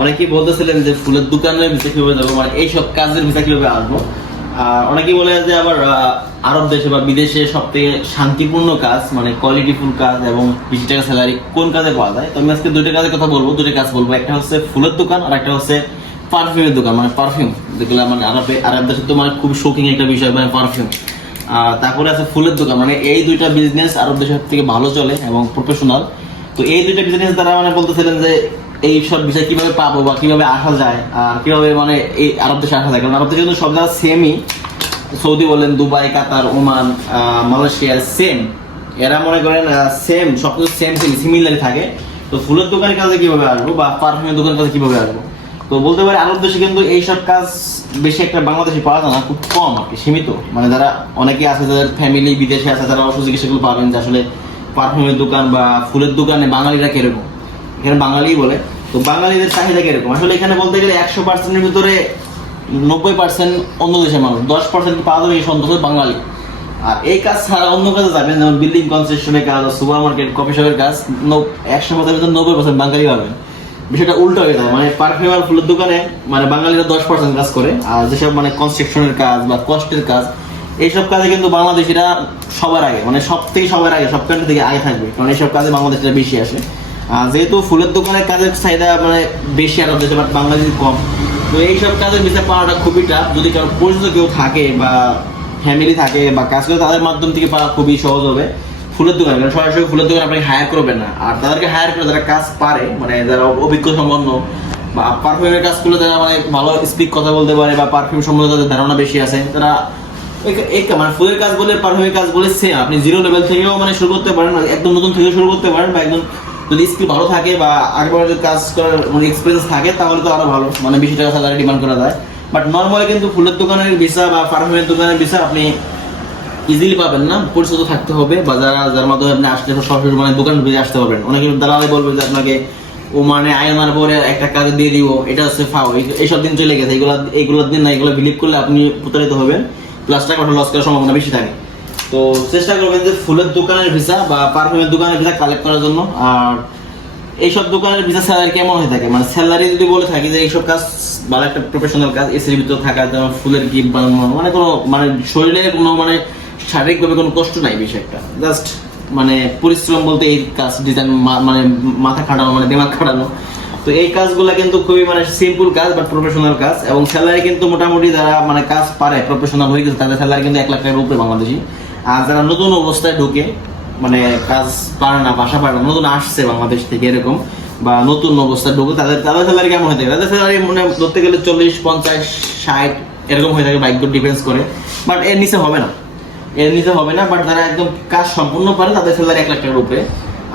অনেকেই বলতেছিলেন যে ফুলের দোকানের ভিসা কিভাবে যাবো, মানে এইসব কাজের ভিসা কিভাবে আসবো। আর অনেকেই বলে যে আবার আরব দেশে বা বিদেশে সব থেকে শান্তিপূর্ণ কাজ, মানে কোয়ালিটিফুল কাজ এবং বেশি টাকা স্যালারি কোন কাজে পাওয়া যায়। তো আমি আজকে দুইটা কাজের কথা বলবো, দুইটা কাজ বলবো। একটা হচ্ছে ফুলের দোকান আর একটা হচ্ছে পারফিউমের দোকান, মানে পারফিউম যেগুলো মানে আরব দেশে তো মানে খুব শৌখিন একটা বিষয়, মানে পারফিউম। তারপরে আছে ফুলের দোকান, মানে এই দুইটা বিজনেস আরব দেশের থেকে ভালো চলে এবং প্রফেশনাল। তো এই দুইটা বিজনেস দ্বারা মানে বলতেছিলেন যে এই সব বিষয় কিভাবে পাবো বা কিভাবে আসা যায় আর কিভাবে মানে এই আরব দেশে আসা যায়, কারণ আরব দেশে কিন্তু সব জায়গা সেমই। সৌদি বলেন, দুবাই, কাতার, ওমান, মালয়েশিয়া সেম, এরা মনে করেন সেম, সবকিছু সেম সেম সিমিলারই থাকে। তো ফুলের দোকানের কাজে কিভাবে আসবো বা পারফিউমের দোকানের কাজে কিভাবে আসবো, তো বলতে পারি আরব দেশে কিন্তু এইসব কাজ বেশি একটা বাংলাদেশে পাওয়া যায় না, খুব কম আর কি, সীমিত। মানে যারা অনেকে আছে যাদের ফ্যামিলি বিদেশে আছে, তারা অবশ্যই জিজ্ঞাসা পাবেন যে আসলে পারফিউমের দোকান বা ফুলের দোকানে বাঙালিরা কিরকম, এখানে বাঙালি বলে। তো বাঙালিদের চাহিদা কিরকম, আসলে এখানে বলতে গেলে 100%-এর ভিতরে 90% অন্য দেশের মানুষ, 10% পাওয়া যাবে এই সন্তোষ বাঙালি। আর এই কাজ ছাড়া অন্য কাজে যাবেন, যেমন বিল্ডিং কনস্ট্রাকশনের কাজ, সুপার মার্কেট, কফি শপের কাজ, 100%-এর ভিতরে 90% বাঙালি পাবেন। বিষয়টা উল্টো হয়ে যায়, মানে পারফিউম আর ফুলের দোকানে মানে বাঙালিরা 10% কাজ করে, আর যেসব মানে কনস্ট্রাকশনের কাজ বা কষ্টের কাজ, এইসব কাজে কিন্তু বাংলাদেশিরা সবার আগে, মানে সবার আগে, সব কান্ট্রি থেকে আগে থাকবে, কারণ এইসব কাজে বাংলাদেশিরা বেশি আসে। যেহেতু ফুলের দোকানের কাজের চাহিদা মানে বেশি আরব দেশে, বাট বাংলাদেশ কম। তো এইসব কাজের ভিসা পাওয়াটা খুবই টাফ। যদি কারো পরিচিত কেউ থাকে বা ফ্যামিলি থাকে বা কাজ করে, তাদের মাধ্যম থেকে পাওয়া খুবই সহজ হবে ফুলের দোকান, কারণ সরাসরি ফুলের দোকান আপনাকে হায়ার করবেন না। আর তাদেরকে হায়ার করে যারা কাজ পারে, মানে যারা অভিজ্ঞ সম্পন্ন বা পারফিউমের কাজ করলে যারা মানে ভালো স্পিক কথা বলতে পারে বা পারফিউম সম্বন্ধে তাদের ধারণা বেশি আছে, তারা মানে ফুলের কাজ বলে পারফিউমের কাজ বলে সেম, আপনি জিরো লেভেল থেকেও মানে শুরু করতে পারেন, একদম নতুন থেকে শুরু করতে পারেন, বা একদম যদি স্কিল ভালো থাকে বা আগেবার যদি কাজ করার মানে এক্সপিরিয়েন্স থাকে, তাহলে তো আরো ভালো, মানে বেশি টাকা স্যালারি ডিমান্ড করা যায়। বাট নর্মালি কিন্তু ফুলের দোকানের ভিসা বা পারফিউমের দোকানের ভিসা আপনি ইজিলি পাবেন না, পরিচিত থাকতে হবে, বা যার মাধ্যমে আপনি আসলে সরাসরি মানে দোকান ভিজে আসতে পারবেন। অনেকে দালালে বলবে যে আপনাকে ও মানে আয়নার পরে একটা কাজে দিয়ে দিব, এটা হচ্ছে ফাও, এইসব দিন চলে গেছে, এইগুলোর দিন না, এগুলো বিলিভ করলে আপনি প্রতারিত হবেন, প্লাস টাকা লস করার সম্ভাবনা বেশি থাকে। তো চেষ্টা করবেন যে ফুলের দোকানের ভিসা বা পারফিউমের দোকানের ভিসা কালেক্ট করার জন্য। আর এইসব দোকানের ভিসা স্যালারি কেমন হয়ে থাকে, মানে স্যালারি যদি বলে থাকি যে এইসব কাজ ভালো একটা প্রফেশনাল কাজ, এসির ভিতরে থাকা, যেমন ফুলের গিফট বানানো, মানে কোনো মানে শরীরে কোনো মানে শারীরিকভাবে কোনো কষ্ট নাই, বেশি একটা জাস্ট মানে পরিশ্রম বলতে এই কাজ, ডিজাইন মানে মাথা খাটানো, মানে দিমাগ খাটানো। তো এই কাজগুলো কিন্তু খুবই মানে সিম্পল কাজ বাট প্রফেশনাল কাজ, এবং স্যালারি কিন্তু মোটামুটি যারা মানে কাজ পারে, প্রফেশনাল হয়ে গেছে, তাদের স্যালারি কিন্তু 1 লাখ টাকার উপরে বাংলাদেশি। আর যারা নতুন অবস্থায় ঢুকে, মানে কাজ পারে না, ভাষা পারে না, নতুন আসছে বাংলাদেশ থেকে এরকম, বা নতুন অবস্থায় ঢুকে, তাদের স্যালারি কেমন হয়ে থাকে, তাদের স্যালারি মানে ধরতে গেলে 40, 50, 60 এরকম হয়ে থাকে, বাইক ডিফেন্স করে। বাট এর নিচে হবে না, বাট যারা একদম কাজ সম্পূর্ণ পারে, তাদের স্যালারি 1 লাখ টাকার উপরে।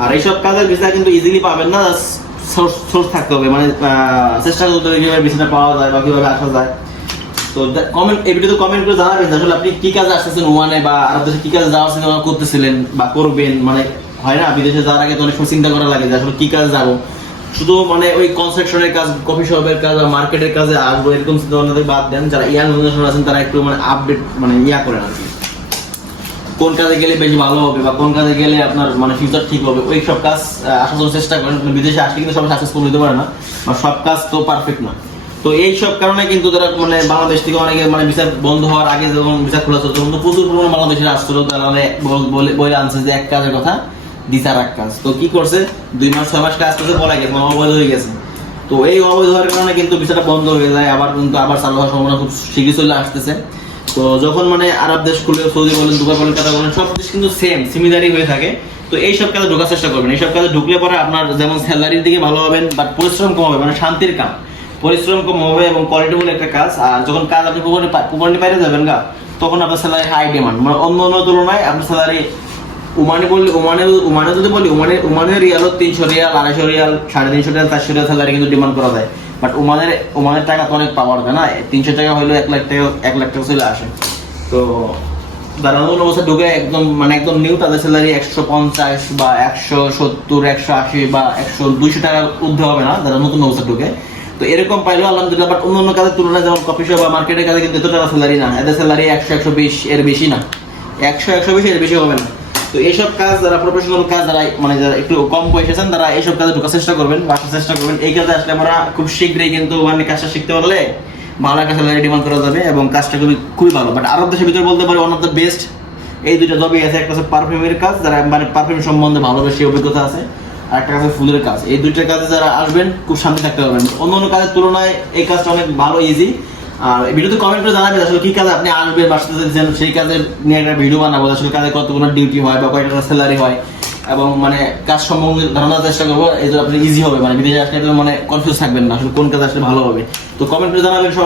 আর এইসব কাজের ভিসা কিন্তু ইজিলি পাবেন না, সোর্স থাকতে হবে, মানে চেষ্টা করতে হবে কিভাবে ভিসাটা পাওয়া যায় বা কিভাবে আসা যায়। তো কমেন্ট, এই ভিডিওতে কমেন্ট করে জানাবেন আসলে আপনি কি কাজে আসতেছেন ওমানে, বা আরব দেশে কি কাজে যাওয়ার চিন্তা করতেছিলেন বা করবেন। মানে হয় না, বিদেশে যাওয়ার আগে তো অনেক সময় চিন্তা করা লাগে যে আসলে কি কাজে যাবো, শুধু মানে ওই কনস্ট্রাকশনের কাজ, কফি শপের কাজ বা মার্কেটের কাজে আসবো, এরকম চিন্তা ভাবনা বাদ দেন। যারা ইয়াং জেনারেশন আছেন, তারা একটু মানে আপডেট মানে করেন আর কি, কোন কাজে গেলে বেশি ভালো হবে বা কোন কাজে গেলে আপনার মানে ফিউচার ঠিক হবে, ওই সব কাজ আসার জন্য চেষ্টা করেন। বিদেশে আসলে কিন্তু সবাই সাকসেসফুল হতে পারে না, বা সব কাজ তো পারফেক্ট না। তো এই সব কারণে কিন্তু যারা মানে বাংলাদেশ থেকে অনেকে মানে ভিসা বন্ধ হওয়ার আগে যখন ভিসা খোলা ছিল, তখন তো প্রচুর পরিমাণে বাংলাদেশের আসছিল, তারা বলে আনছে যে এক কাজের কথা দিতে আর এক কাজ। তো কি করছে, 2 মাস 6 মাস কাজ করছে, বলা গেছে অবৈধ হয়ে গেছে। তো এই অবৈধ হওয়ার কারণে কিন্তু ভিসাটা বন্ধ হয়ে যায়, আবার চালু হওয়ার সম্ভাবনা খুব শীঘ্রই চলে আসতেছে। তো যখন মানে আরব দেশ খুলে, সৌদি বলেন, দুবাই বলেন, কাতার বলেন, সব দেশ কিন্তু সিমিলারই হয়ে থাকে। তো এইসব কাজে ঢোকার চেষ্টা করবেন। এইসব কাজে ঢুকলে পরে আপনার যেমন স্যালারির দিকে ভালো হবেন, বাট পরিশ্রম কম হবে, মানে শান্তির কাম, পরিশ্রম কম হবে এবং কোয়ালিটিফুল একটা কাজ। আর যখন কাজ আপনি পুকুরনি বাইরে যাবেন গা, তখন আপনার স্যালারি হাই ডিমান্ড, মানে অন্য তুলনায় আপনার স্যালারি ওমানে যদি বলি, ওমানের Real 300 Real, 250 Real, 350 Real, 400 Real salary কিন্তু ডিমান্ড করা যায়। বাট ওমানের টাকা তো অনেক পাওয়ার যায় না, 300 টাকা হইলেও 1 লাখ টাকা চলে আসে। তো যারা নতুন অবস্থা ঢুকে একদম নিউ, তাদের স্যালারি 150 বা 170, 180 বা 200 টাকার ঊর্ধ্বে হবে না, যারা নতুন অবস্থা ঢুকে। তো এরকম পাইলেও আলহামদুলিল্লাহ। বাট অন্য কাজের তুলনায়, যেমন কফি শপ বা মার্কেটের কাজে কিন্তু এত টাকা স্যালারি না, এদের স্যালারি 100, 120 এর বেশি না, 100, 120 এর বেশি হবে না। তো এইসব কাজ যারা প্রফেশনাল কাজ, যারা মানে যারা একটু কম পয়সা আছেন, তারা এইসব কাজে ঢোকার চেষ্টা করবেন বা আসার চেষ্টা করবেন। এই কাজে আসলে আমরা খুব শীঘ্রই কিন্তু মানে কাজটা শিখতে পারলে ভালো একটা স্যালারি ডিমান্ড করা যাবে এবং কাজটা খুবই ভালো। বাট আরব দেশের ভিতরে বলতে পারি ওয়ান অফ দ্য বেস্ট এই দুইটা জবই আছে। একটা হচ্ছে পারফিউমের কাজ, যারা মানে পারফিউম সম্বন্ধে ভালো বেশি অভিজ্ঞতা আছে, আর একটা কাছে ফুলের কাজ। এই দুইটা কাজে যারা আসবেন খুব শান্তি থাকতে পারবেন। অন্য অন্য কাজের তুলনায় এই কাজটা অনেক ভালো, ইজি। আর ভিডিওতে কমেন্ট করে জানাবেন আসলে কি কাজে আপনি আসবেন বা যেন সেই কাজের নিয়ে একটা ভিডিও বানাবো, আসলে কাজে কতগুলো ডিউটি হয় বা কয়টা স্যালারি হয় এবং মানে কাজ সম্বন্ধে ধারণার চেষ্টা করবো, এই জন্য আপনি ইজি হবে, মানে বিদেশে আসলে মানে কনফিউজ থাকবেন না আসলে কোন কাজ আসলে ভালো হবে। তো কমেন্ট করে জানাবেন সবাই।